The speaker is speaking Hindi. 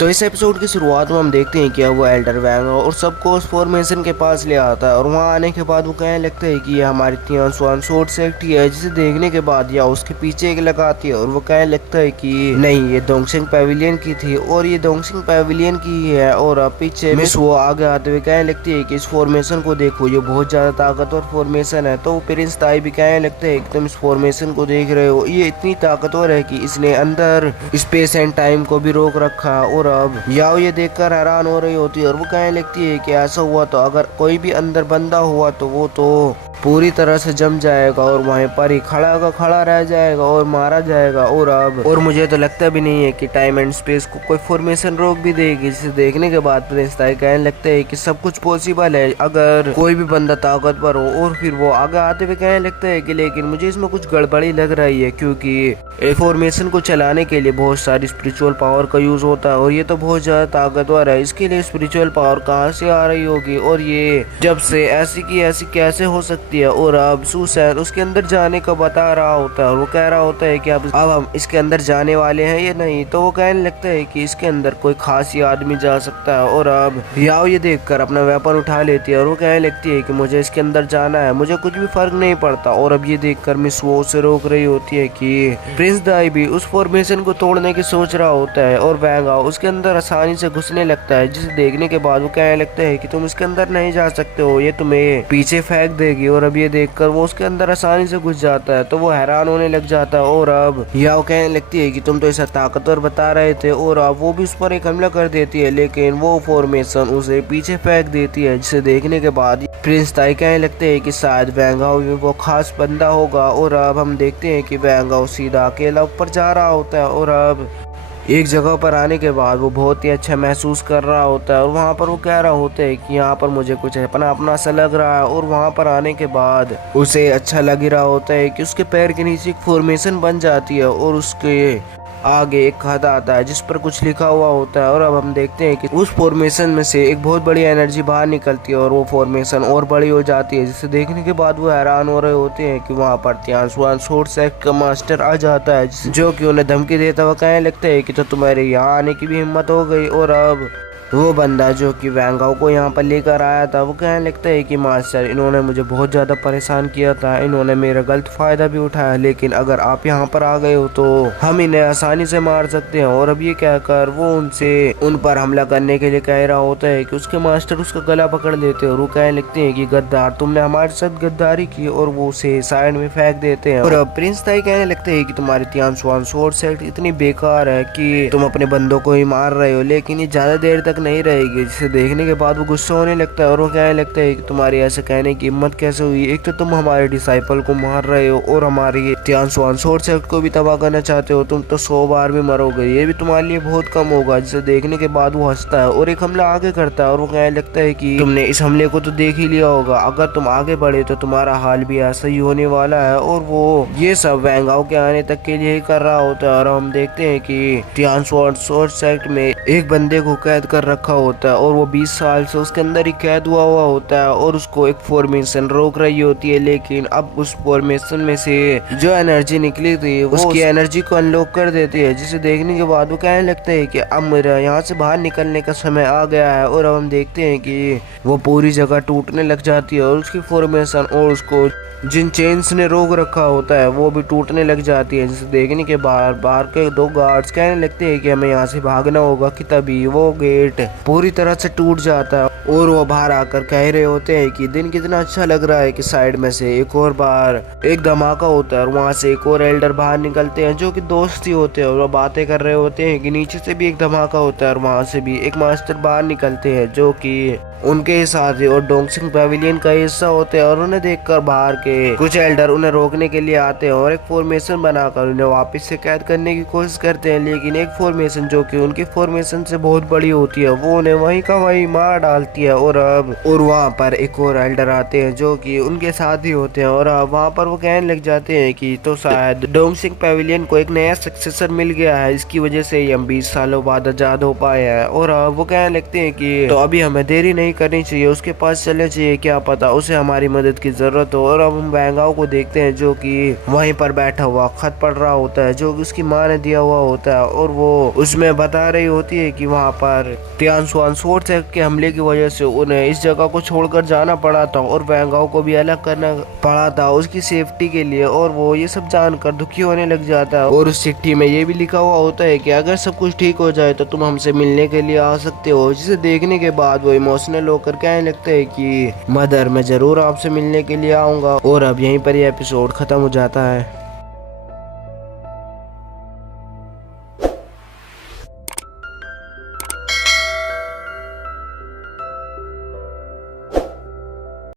तो इस एपिसोड की शुरुआत में हम देखते हैं कि अब वो एल्डर वैंग और सबको उस फॉर्मेशन के पास ले आता है और वहाँ आने के बाद वो कहने लगता है कि ये हमारी तियान स्वान शॉर्ट सेक्टी है, जिसे देखने के बाद या उसके पीछे एक लगाती है और वो कहने लगता है कि नहीं, ये डोंगसिंग पैविलियन की थी और ये डोंगसिंग पैविलियन की ही है। और अब पीछे मिस वो आगे आते हुए कहने लगती है कि इस फॉर्मेशन को देखो, ये बहुत ज्यादा ताकतवर फॉर्मेशन है। तो प्रिंस ताई भी कहने लगते है कि तुम इस फॉर्मेशन को देख रहे हो, ये इतनी ताकतवर है कि इसने अंदर स्पेस एंड टाइम को भी रोक रखा। और अब याओ ये देखकर हैरान हो रही होती है और वो कहने लगती है कि ऐसा हुआ तो अगर कोई भी अंदर बंदा हुआ तो वो तो पूरी तरह से जम जाएगा और वहीं पर ही खड़ा रह जाएगा और मारा जाएगा। और मुझे तो लगता भी नहीं है कि टाइम एंड स्पेस को कोई फॉर्मेशन रोक भी देगी। जिसे देखने के बाद प्रिंस ताई कहने लगते है कि सब कुछ पॉसिबल है अगर कोई भी बंदा ताकतवर हो। और फिर वो आगे आते हुए कहने लगता है कि लेकिन मुझे इसमें कुछ गड़बड़ी लग रही है, क्योंकि ए फॉर्मेशन को चलाने के लिए बहुत सारी स्पिरिचुअल पावर का यूज होता है और ये तो बहुत ज्यादा ताकतवर है। इसके लिए स्पिरिचुअल पावर कहाँ से आ रही होगी और ये जब से ऐसी की ऐसी कैसे हो सकती है। और अब सुसैन उसके अंदर जाने का बता रहा होता है और वो कह रहा होता है कि अब हम इसके अंदर जाने वाले हैं या नहीं। तो वो कहने लगता है कि इसके अंदर कोई खास ही आदमी जा सकता है। और अब याओ ये देखकर अपना वेपन उठा लेती है और वो कहने लगती है कि मुझे इसके अंदर जाना है, मुझे कुछ भी फर्क नहीं पड़ता। और अब ये देखकर मिस वो उसे रोक रही होती है कि प्रिंस दाई भी उस फॉर्मेशन को तोड़ने की सोच रहा होता है और वैंग आओ उसके अंदर आसानी से घुसने लगता है, जिसे देखने के बाद वो कहने लगता है कि तुम इसके अंदर नहीं जा सकते हो, ये तुम्हें पीछे फेंक देगी। और अब ये देखकर वो उसके अंदर आसानी से घुस जाता है तो वो हैरान होने लग जाता है। और अब याओ कहने लगती है कि तुम तो ऐसा ताकतवर बता रहे थे। और अब वो भी उस पर एक हमला कर देती है, लेकिन वो फॉर्मेशन उसे पीछे फेंक देती है, जिसे देखने के बाद प्रिंस ताई कहने लगते हैं कि शायद वैंग आओ वो खास बंदा होगा। और अब हम देखते हैं कि वैंग आओ सीधा अकेला ऊपर जा रहा होता है और अब एक जगह पर आने के बाद वो बहुत ही अच्छा महसूस कर रहा होता है और वहाँ पर वो कह रहा होता है कि यहाँ पर मुझे कुछ अपना अपना सा लग रहा है। और वहाँ पर आने के बाद उसे अच्छा लग रहा होता है कि उसके पैर के नीचे एक फॉर्मेशन बन जाती है और उसके आगे एक खत आता है जिस पर कुछ लिखा हुआ होता है। और अब हम देखते हैं कि उस फॉर्मेशन में से एक बहुत बड़ी एनर्जी बाहर निकलती है और वो फॉर्मेशन और बड़ी हो जाती है, जिसे देखने के बाद वो हैरान हो रहे होते हैं कि वहाँ पर तियान स्वान शॉर्ट सेक्ट का मास्टर आ जाता है, जो कि उन्हें धमकी देता हुआ कहने लगता है कि तो तुम्हारे यहाँ आने की भी हिम्मत हो गई। और अब वो बंदा जो कि वैंग आओ को यहाँ पर लेकर आया था वो कहने लगता है कि मास्टर, इन्होंने मुझे बहुत ज़्यादा परेशान किया था, इन्होंने मेरा गलत फ़ायदा भी उठाया, लेकिन अगर आप यहाँ पर आ गए हो तो हम इन्हें आसानी से मार सकते हैं। और अब ये कहकर वो उन पर हमला करने के लिए कह रहा होता है कि उसके मास्टर उसका गला पकड़ लेते हैं और वो कहने लगते हैं कि गद्दार, तुमने हमारे साथ गद्दारी की, और वो उसे साइड में फेंक देते हैं। और अब प्रिंस ताई कहने लगते हैं कि तुम्हारी तियान स्वान शॉर्ट सेक्ट इतनी बेकार है कि तुम अपने बंदों को ही मार रहे हो, लेकिन ये ज्यादा देर तक नहीं रहेगी। जिसे देखने के बाद वो गुस्सा होने लगता है और वो कहने लगता है कि तुम्हारी ऐसे कहने की हिम्मत कैसे हुई, एक तो तुम हमारे डिसाइपल को मार रहे हो और हमारी तियान स्वान शॉर्ट सेक्ट को भी तबाह करना चाहते हो, तुम तो 100 बार भी मरोगे, ये भी तुम्हारे लिए बहुत कम होगा। जिसे देखने के बाद वो हंसता है और एक हमला आगे करता है और वो कहने लगता है कि तुमने इस हमले को तो देख ही लिया होगा, अगर तुम आगे बढ़े तो तुम्हारा हाल भी ऐसा ही होने वाला है। और वो ये सब वैंग आओ के आने तक के लिए ही कर रहा होता है। और हम देखते हैं कि तियान स्वान शॉर्ट सेक्ट में एक बंदे को कैद कर रखा होता है और वो 20 साल से उसके अंदर ही कैद हुआ होता है और उसको एक फॉर्मेशन रोक रही होती है, लेकिन अब उस फॉर्मेशन में से जो एनर्जी निकली थी उसकी एनर्जी को अनलॉक कर देती है, जिसे देखने के बाद वो कहने लगता है कि अब मेरा यहाँ से बाहर निकलने का समय आ गया है। और अब हम देखते हैं कि वो पूरी जगह टूटने लग जाती है और उसकी फॉर्मेशन और उसको जिन चेन्स ने रोक रखा होता है वो भी टूटने लग जाती है, जिसे देखने के बाद बाहर के 2 गार्ड्स कहने लगते हैं कि हमें यहाँ से भागना होगा, कि तभी वो गेट पूरी तरह से टूट जाता है और वो बाहर आकर कह रहे होते हैं कि दिन कितना अच्छा लग रहा है कि साइड में से एक और बार एक धमाका होता है और वहाँ से एक और एल्डर बाहर निकलते हैं जो कि दोस्त ही होते हैं और वो बातें कर रहे होते हैं कि नीचे से भी एक धमाका होता है और वहाँ से भी एक मास्टर बाहर निकलते हैं जो कि उनके साथ और डोंगसिंग पैविलियन का हिस्सा होते हैं। और उन्हें देखकर बाहर के कुछ एल्डर उन्हें रोकने के लिए आते हैं और एक फॉर्मेशन बनाकर उन्हें वापस से कैद करने की कोशिश करते हैं, लेकिन एक फॉर्मेशन जो कि उनकी फॉर्मेशन से बहुत बड़ी होती है वो उन्हें वहीं का वहीं मार डालती है। और वहाँ पर एक और एल्डर आते हैं जो कि उनके साथ ही होते हैं और अब वहाँ पर वो कहने लग जाते हैं कि तो शायद डोंगसिंग पैविलियन को एक नया सक्सेसर मिल गया है, इसकी वजह से हम 20 सालों बाद आजाद हो पाए हैं। और वो कहने लगते हैं कि तो अभी हमें देरी नहीं नहीं करनी चाहिए, उसके पास चलना चाहिए, क्या पता उसे हमारी मदद की जरूरत हो। और अब हम बैंगाओ को देखते हैं जो कि वहीं पर बैठा हुआ खत पढ़ रहा होता है जो कि उसकी माँ ने दिया हुआ होता है, और वो उसमें बता रही होती है कि वहाँ पर तियानसुआन स्वॉर्ड सेक्ट के हमले की वजह से उन्हें इस जगह को छोड़कर जाना पड़ा था और बैंगाओ को भी अलग करना पड़ा था उसकी सेफ्टी के लिए। और वो ये सब जानकर दुखी होने लग जाता है, और उस चिट्ठी में ये भी लिखा हुआ होता है कि अगर सब कुछ ठीक हो जाए तो तुम हमसे मिलने के लिए आ सकते हो। जिसे देखने के बाद वो इमोशनल होकर कहने लगता है कि मदर, मैं जरूर आपसे मिलने के लिए आऊंगा। और अब यहीं पर यह एपिसोड खत्म हो जाता है।